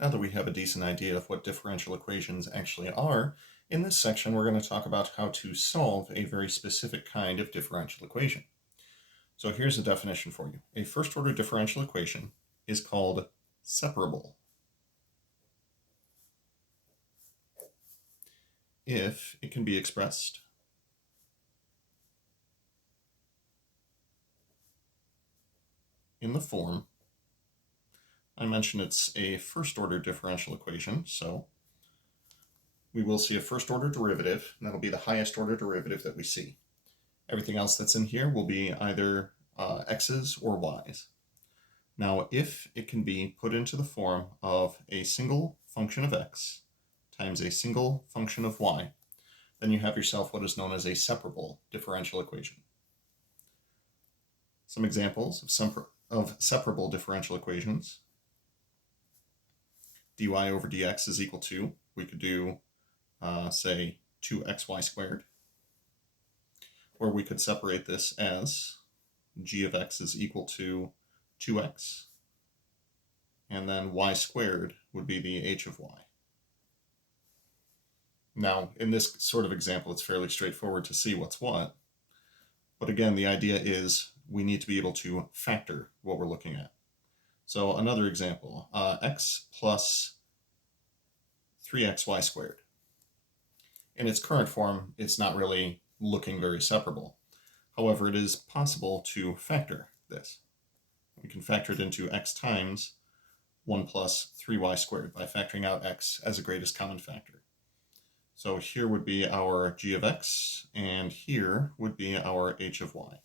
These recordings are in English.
Now that we have a decent idea of what differential equations actually are, in this section we're going to talk about how to solve a very specific kind of differential equation. So here's a definition for you. A first-order differential equation is called separable if it can be expressed in the form, I mentioned it's a first-order differential equation, so we will see a first-order derivative, and that'll be the highest order derivative that we see. Everything else that's in here will be either x's or y's. Now, if it can be put into the form of a single function of x times a single function of y, then you have yourself what is known as a separable differential equation. Some examples of separable differential equations. dy over dx is equal to, we could do, say, 2xy squared. Or we could separate this as g of x is equal to 2x, and then y squared would be the h of y. Now, in this sort of example, it's fairly straightforward to see what's what, but again, the idea is we need to be able to factor what we're looking at. So another example, x plus 3xy squared. In its current form, it's not really looking very separable. However, it is possible to factor this. We can factor it into x times 1 plus 3y squared by factoring out x as a greatest common factor. So here would be our g of x, and here would be our h of y.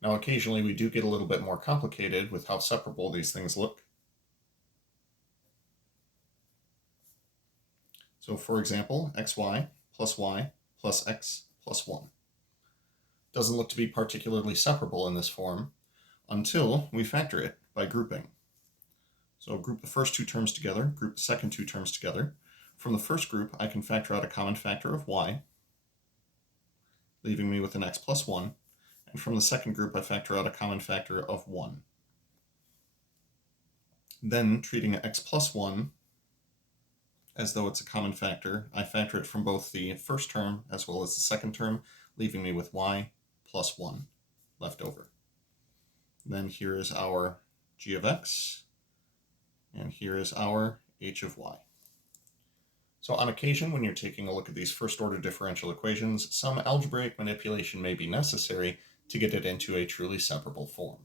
Now, occasionally we do get a little bit more complicated with how separable these things look. So for example, xy plus y plus x plus 1 doesn't look to be particularly separable in this form until we factor it by grouping. So group the first two terms together, group the second two terms together. From the first group, I can factor out a common factor of y, leaving me with an x plus 1. And from the second group, I factor out a common factor of 1. Then, treating x plus 1 as though it's a common factor, I factor it from both the first term as well as the second term, leaving me with y plus 1 left over. Then here is our g of x, and here is our h of y. So on occasion, when you're taking a look at these first-order differential equations, some algebraic manipulation may be necessary to get it into a truly separable form.